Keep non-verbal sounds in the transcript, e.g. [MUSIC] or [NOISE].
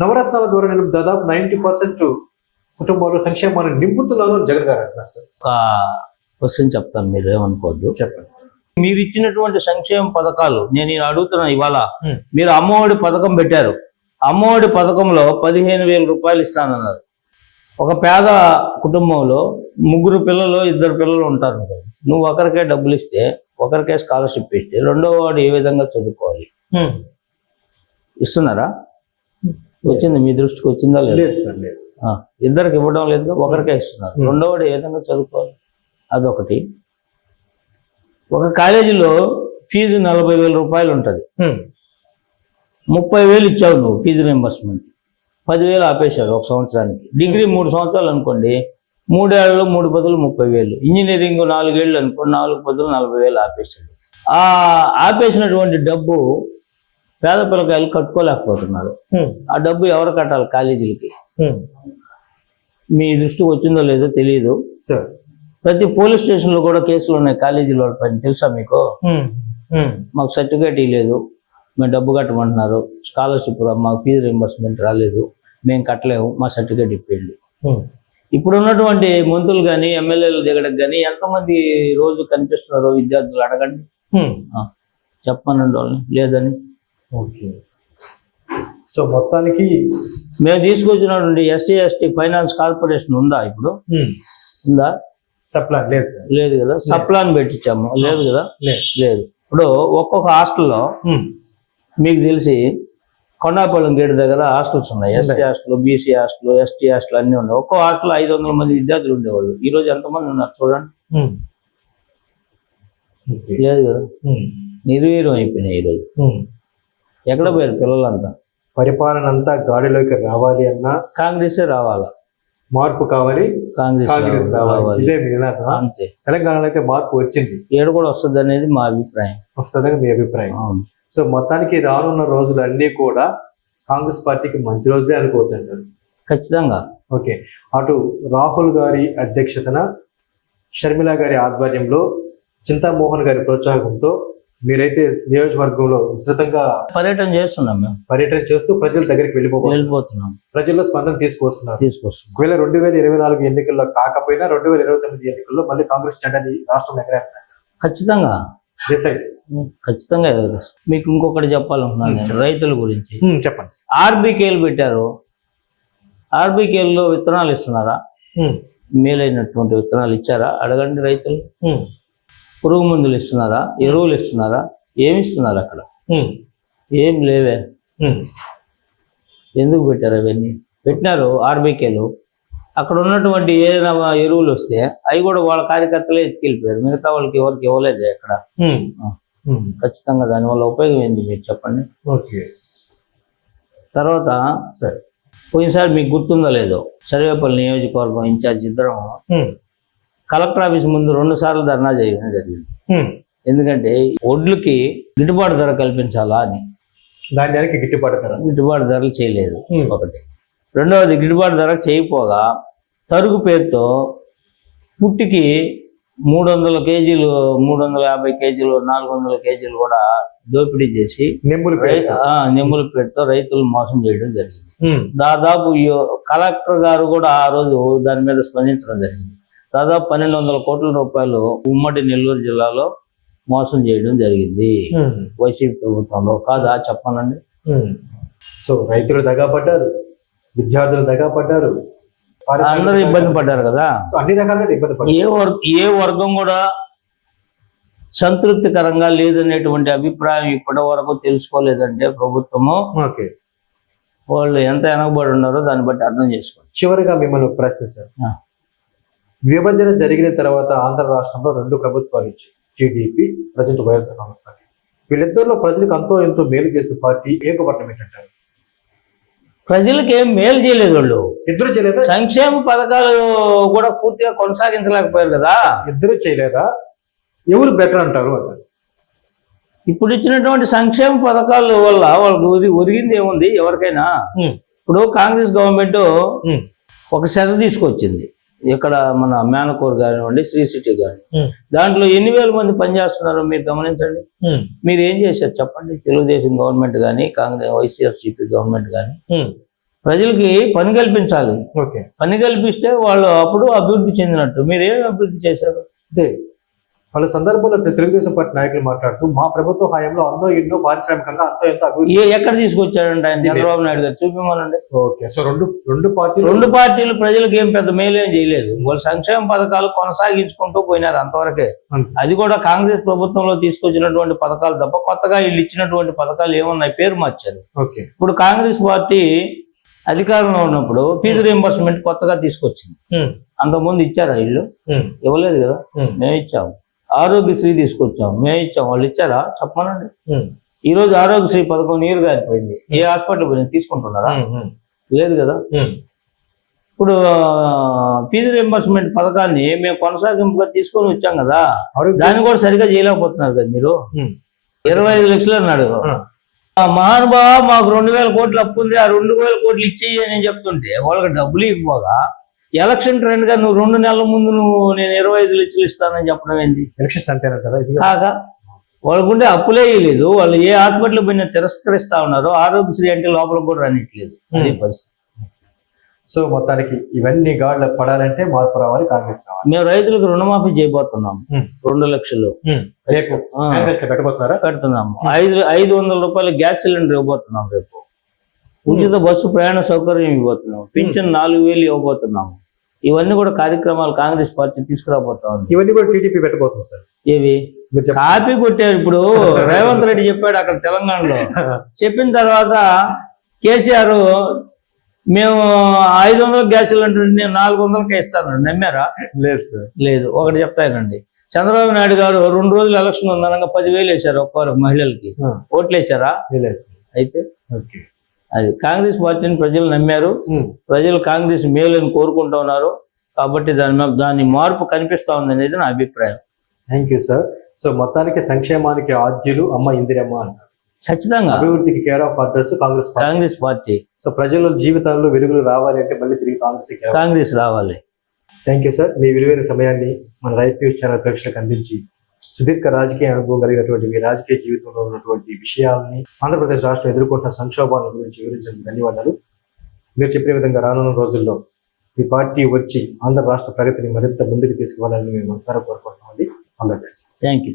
నవరత్నాల ద్వారా నేను దాదాపు నైన్టీ పర్సెంట్ కుటుంబంలో సంక్షేమాన్ని నింపుతున్నాను జగన్ గారు అంటున్నారు సార్. ఒక క్వశ్చన్ చెప్తాను మీరు ఏమనుకోవద్దు చెప్పండి మీరు ఇచ్చినటువంటి సంక్షేమ పథకాలు నేను అడుగుతున్నా ఇవాళ. మీరు అమ్మఒడి పథకం పెట్టారు. అమ్మఒడి పథకంలో పదిహేను వేల రూపాయలు ఇస్తానన్నారు. ఒక పేద కుటుంబంలో ముగ్గురు పిల్లలు ఇద్దరు పిల్లలు ఉంటారు. నువ్వు ఒకరికే డబ్బులు ఇస్తే ఒకరికే స్కాలర్షిప్ ఇస్తే రెండో వాడు ఏ విధంగా చదువుకోవాలి? ఇస్తున్నారా? వచ్చింది మీ దృష్టికి వచ్చిందా లేదా? లేదు సార్ లేదు. ఇద్దరికి ఇవ్వడం లేదు ఒకరికే ఇస్తున్నారు. రెండోవాడు ఏ విధంగా చదువుకోవాలి. అదొకటి. ఒక కాలేజీలో ఫీజు నలభై వేల రూపాయలు ఉంటుంది. ముప్పై వేలు ఇచ్చావు నువ్వు ఫీజు రింబర్స్మెంట్ పదివేలు ఆపేశారు ఒక సంవత్సరానికి. డిగ్రీ మూడు సంవత్సరాలు అనుకోండి మూడేళ్ళు మూడు పదులు ముప్పై వేలు. ఇంజనీరింగ్ నాలుగేళ్ళు అనుకోండి నాలుగు పదులు నలభై వేలు ఆపేశాడు. ఆ ఆపేసినటువంటి డబ్బు పేద పిల్లకాయలు కట్టుకోలేకపోతున్నారు. ఆ డబ్బు ఎవరు కట్టాలి కాలేజీలకి. మీ దృష్టికి వచ్చిందో లేదో తెలియదు ప్రతి పోలీస్ స్టేషన్లో కూడా కేసులు ఉన్నాయి కాలేజీలో పైన. తెలుసా మీకు. మాకు సర్టిఫికేట్ ఇవ్వలేదు మేము డబ్బు కట్టమంటున్నారు. స్కాలర్షిప్ మాకు ఫీజు రింబర్స్మెంట్ రాలేదు. మేము కట్టలేము. మా సర్టిఫికేట్ ఇప్పిండి. హ్మ్. ఇప్పుడు ఉన్నటువంటి మంత్రులు కానీ ఎమ్మెల్యేలు దిగడానికి కానీ ఎంతమంది రోజు కనిపిస్తున్నారో విద్యార్థులు అడగండి. చెప్పమనండి వాళ్ళని. లేదని. ఓకే. సో మొత్తానికి మేము తీసుకొచ్చినటువంటి ఎస్సీ ఎస్టీ ఫైనాన్స్ కార్పొరేషన్ ఉందా ఇప్పుడు. ఉందా? సప్లాన్ లేదు సార్. లేదు కదా. సప్లాన్ పెట్టించాము. లేదు కదా? లేదు. లేదు. ఇప్పుడు ఒక్కొక్క హాస్టల్లో. మీకు తెలిసి కొండాపల్లం గేట్ దగ్గర హాస్టల్స్ ఉన్నాయి. SC hostel BC hostel ST hostel అన్నీ ఉన్నాయి. ఒక్కో హాస్టల్ ఐదు వందల మంది విద్యార్థులు ఉండేవాళ్ళు. ఈ రోజు ఎంతమంది ఉన్నారు చూడండి. లేదు కదా. నిర్వీర్యం అయిపోయినాయి ఈ రోజు. హ్మ్. ఎక్కడ పోయారు పిల్లలంతా? పరిపాలన అంతా గాడిలోకి రావాలి అన్నా కాంగ్రెసే రావాలా? మార్పు కావాలి కాంగ్రెస్ కాంగ్రెస్ రావాలి ఇదే అంతే. తెలంగాణలో అయితే మార్పు వచ్చింది. ఏడు కూడా వస్తుంది అనేది మా అభిప్రాయం. వస్తుందని మీ అభిప్రాయం. సో మొత్తానికి రానున్న రోజులు అన్నీ కూడా కాంగ్రెస్ పార్టీకి మంచి రోజులే అనుకోవచ్చు అంటారు ఖచ్చితంగా. ఓకే. అటు రాహుల్ గారి అధ్యక్షతన షర్మిల గారి ఆధ్వర్యంలో చింతామోహన్ గారి ప్రోత్సాహంతో మీరైతే నియోజకవర్గంలో విస్తృతంగా పర్యటన చేస్తున్నాం మేము. పర్యటన చేస్తూ ప్రజల దగ్గరికి వెళ్ళిపోవాలి వెళ్ళిపోతున్నాం. ప్రజల్లో స్పందన తీసుకొస్తున్నారు. తీసుకొస్తున్నాం. ఒకవేళ రెండు వేల ఇరవై నాలుగు ఎన్నికల్లో కాకపోయినా రెండు వేల ఇరవై తొమ్మిది ఎన్నికల్లో మళ్ళీ కాంగ్రెస్ జెండాని రాష్ట్రం ఎగరేస్తారు ఖచ్చితంగా. ఖచ్చితంగా ఎదురుస్తాం. మీకు ఇంకొకటి చెప్పాలనుకున్నాను నేను రైతుల గురించి. చెప్పండి. ఆర్బీకేలు పెట్టారు. ఆర్బీకేల్లో విత్తనాలు ఇస్తున్నారా. మేలైనటువంటి విత్తనాలు ఇచ్చారా? అడగండి రైతులు. పురుగు మందులు ఇస్తున్నారా? ఎరువులు ఇస్తున్నారా? ఏమి ఇస్తున్నారు అక్కడ. ఏం లేవే. ఎందుకు పెట్టారు అవన్నీ? పెట్టినారు ఆర్బీకేలు. అక్కడ ఉన్నటువంటి ఏదైనా ఎరువులు వస్తే అవి కూడా వాళ్ళ కార్యకర్తలే ఎత్తుకెళ్ళిపోయారు. మిగతా వాళ్ళకి ఎవరికి ఇవ్వలేదు అక్కడ. ఖచ్చితంగా దానివల్ల ఉపయోగం ఏంది మీరు చెప్పండి? ఓకే. తర్వాత సరే. పోయినసారి మీకు గుర్తుందో లేదో సర్వేపల్లి నియోజకవర్గం ఇన్ఛార్జ్ ఇద్దరం. కలెక్టర్ ఆఫీస్ ముందు రెండు సార్లు ధర్నా చేయడం జరిగింది. ఎందుకంటే ఒడ్లకి గిట్టుబాటు ధర కల్పించాలా అని. ధాన్యానికి గిట్టుబాటు ధర. గిట్టుబాటు ధరలు చేయలేదు. ఒకటి. రెండవది గిట్టుబాటు ధర చేయకపోగా తరుగు పేరుతో పుట్టికి మూడు వందల కేజీలు మూడు వందల యాభై కేజీలు నాలుగు వందల కేజీలు కూడా దోపిడీ చేసి నెమ్ములు నిమ్ముల పేరుతో. రైతులు మోసం చేయడం జరిగింది. దాదాపు కలెక్టర్ గారు కూడా ఆ రోజు దాని మీద స్పందించడం జరిగింది. దాదాపు పన్నెండు వందల కోట్ల రూపాయలు ఉమ్మడి నెల్లూరు జిల్లాలో మోసం చేయడం జరిగింది. వైసీపీ ప్రభుత్వంలో కాదా? చెప్పనండి. సో రైతులు దగా పడ్డారు విద్యార్థులు దగా పడ్డారు పారిశ్రామిక అందరూ ఇబ్బంది పడ్డారు కదా? అన్ని రకాలుగా ఇబ్బంది పడ్డారు. ఏ వర్గ ఏ వర్గం కూడా సంతృప్తికరంగా లేదనేటువంటి అభిప్రాయం ఇప్పటి వరకు తెలుసుకోలేదంటే ప్రభుత్వము ఓకే. వాళ్ళు ఎంత వెనకబడి ఉన్నారో దాన్ని బట్టి అర్థం చేసుకోండి. చివరిగా మిమ్మల్ని ప్రశ్న సార్. విభజన జరిగిన తర్వాత ఆంధ్ర రాష్ట్రంలో రెండు ప్రభుత్వాలు ఇచ్చాయి. TDP present YSR Congress party. వీళ్ళిద్దరిలో ప్రజలకు అంతో ఎంతో మేలు చేసిన పార్టీ ఏ గవర్నమెంట్ అంటారు ప్రజలకు ఏం మేలు చేయలేదు వాళ్ళు. ఇద్దరు చేయలేదా? సంక్షేమ పథకాలు కూడా పూర్తిగా కొనసాగించలేకపోయారు కదా. ఇద్దరు చేయలేదా? ఎవరు బెటర్ అంటారు అంటారు? ఇప్పుడు ఇచ్చినటువంటి సంక్షేమ పథకాల వల్ల వాళ్ళకి ఒరి- ఒరిగింది ఏముంది ఎవరికైనా. ఇప్పుడు కాంగ్రెస్ గవర్నమెంట్. ఒక సెద తీసుకొచ్చింది. ఇక్కడ మన మేనకూర్ కానివ్వండి శ్రీ సిటీ కానీ హ్మ్. దాంట్లో ఎన్ని వేల మంది పనిచేస్తున్నారో మీరు గమనించండి. మీరు ఏం చేశారు చెప్పండి. తెలుగుదేశం గవర్నమెంట్ కానీ కాంగ్రెస్ వైసీఆర్సీపీ గవర్నమెంట్ కానీ. ప్రజలకి పని కల్పించాలి. ఓకే. పని కల్పిస్తే వాళ్ళు అప్పుడు అభివృద్ధి చెందినట్టు. మీరు ఏం అభివృద్ధి చేశారు? అంటే పలు సందర్భాల్లో తెలుగుదేశం పార్టీ నాయకులు మాట్లాడుతూ మా ప్రభుత్వ హయాంలో అందో ఎన్నో పారిశ్రామికంగా అంతో ఎంతో అభివృద్ధి ఎక్కడ తీసుకొచ్చాడంటే ఆయన? చంద్రబాబు నాయుడు గారు చూపిమనండి. ఓకే. సో రెండు రెండు పార్టీలు రెండు పార్టీలు ప్రజలకు ఏం పెద్ద మేలేం చేయలేదు. వాళ్ళు సంక్షేమ పథకాలు కొనసాగించుకుంటూ పోయినారు అంతవరకే. అంతే. అది కూడా కాంగ్రెస్ ప్రభుత్వంలో తీసుకొచ్చినటువంటి పథకాలు తప్ప కొత్తగా వీళ్ళు ఇచ్చినటువంటి పథకాలు ఏమున్నాయి? పేరు మార్చారు. ఓకే. ఇప్పుడు కాంగ్రెస్ పార్టీ అధికారంలో ఉన్నప్పుడు ఫీజు రీంబర్స్మెంట్ కొత్తగా తీసుకొచ్చింది. ఉమ్, అంతకుముందు ఇచ్చారా వీళ్ళు? ఉమ్, ఇవ్వలేదు కదా? మేము ఇచ్చాము. ఆరోగ్యశ్రీ తీసుకొచ్చాము మేము ఇచ్చాము వాళ్ళు ఇచ్చారా? చెప్పమనండి. ఈ రోజు ఆరోగ్యశ్రీ పథకం నీరు గారిపోయింది ఏ హాస్పిటల్ పోయింది తీసుకుంటున్నారా? లేదు కదా? ఇప్పుడు ఫీజు రింబర్స్మెంట్ పథకాన్ని మేము కొనసాగింపుగా తీసుకొని వచ్చాం కదా? దాన్ని కూడా సరిగా చేయలేకపోతున్నారు కదా మీరు? ఇరవై ఐదు లక్షలు అన్నాడు మహానుభావ మాకు రెండు వేల కోట్లు అప్పు ఉంది. ఆ రెండు వేల కోట్లు ఇచ్చేయి అని చెప్తుంటే వాళ్ళకి డబ్బులు ఇవ్వగా ఎలక్షన్ ట్రెండ్గా నువ్వు రెండు నెలల ముందు నువ్వు నేను ఇరవై ఐదు లక్షలు ఇస్తానని చెప్పడం ఏంది? ఎలక్షన్స్ అంతేనంటారా ఇది కాక వాళ్ళకుండే అప్పులే లేదు వాళ్ళు ఏ హాస్పిటల్ పోయినా తిరస్కరిస్తా ఉన్నారు ఆరోగ్యశ్రీ అంటే లోపల కూడా రానిట్లేదు. అది పరిస్థితి. సో మొత్తానికి ఇవన్నీ గాడ్ల పడాలంటే మార్పు రావాలి కాంగ్రెస్ రావాలి. మేము రైతులకు రుణమాఫీ చేయబోతున్నాం. రెండు లక్షలు. రేపు పెట్టబోతున్నారా? పెడుతున్నాము. ఐదు ఐదు వందల రూపాయలు గ్యాస్ సిలిండర్ ఇవ్వబోతున్నాం రేపు. ఉచిత బస్సు ప్రయాణ సౌకర్యం ఇవ్వబోతున్నాం. పింఛన్ నాలుగు వేలు ఇవ్వబోతున్నాము. ఇవన్నీ కూడా కార్యక్రమాలు కాంగ్రెస్ పార్టీ తీసుకురాబోతా ఉంది ఇవన్నీ కూడా టీడీపీ పెట్టబోతుంది సార్. ఏవి? కాపీ కొట్టారు ఇప్పుడు. [LAUGHS] రేవంత్ రెడ్డి చెప్పాడు అక్కడ తెలంగాణలో. [LAUGHS] చెప్పిన తర్వాత కేసీఆర్ మేము ఐదు వందల గ్యాస్ సిలిండర్ నేను నాలుగు వందలకే ఇస్తాను. నమ్మారా? లేదు సార్. లేదు. ఒకటి చెప్తానండి చంద్రబాబు నాయుడు గారు రెండు రోజులు ఎలక్షన్ ఉందనగా పదివేలు వేశారు ఒక్కరు మహిళలకి. ఓట్లు వేశారా? అయితే? ఓకే. అది కాంగ్రెస్ పార్టీని ప్రజలు నమ్మారు. ప్రజలు కాంగ్రెస్ మేలుని కోరుకుంటూ ఉన్నారు. కాబట్టి దాని దాని మార్పు కనిపిస్తా ఉంది అనేది నా అభిప్రాయం. థ్యాంక్ యూ సార్ సో మొత్తానికి సంక్షేమానికి ఆద్యులు అమ్మ ఇందిరమ్మ ఖచ్చితంగా. అభివృద్ధికి care of address Congress Congress party. So ప్రజల జీవితాల్లో వెలుగులు రావాలి అంటే మళ్ళీ తిరిగి కాంగ్రెస్ కాంగ్రెస్ రావాలి. థ్యాంక్ యూ సార్ మీ విలువైన సమయాన్ని మన రైట్ న్యూస్ ఛానల్ ప్రేక్షకులకు అందించి సుదీర్ఘ రాజకీయ అనుభవం కలిగినటువంటి మీ రాజకీయ జీవితంలో ఉన్నటువంటి విషయాలని ఆంధ్రప్రదేశ్ రాష్ట్రం ఎదుర్కొంటున్న సంక్షోభాల గురించి వివరించడానికి ధన్యవాదాలు. మీరు చెప్పిన విధంగా రానున్న రోజుల్లో మీ పార్టీ వచ్చి ఆంధ్ర రాష్ట్ర ప్రగతిని మరింత ముందుకు తీసుకువెళ్ళాలని మేము మనసారా కోరుకుంటున్నామండి. All thank you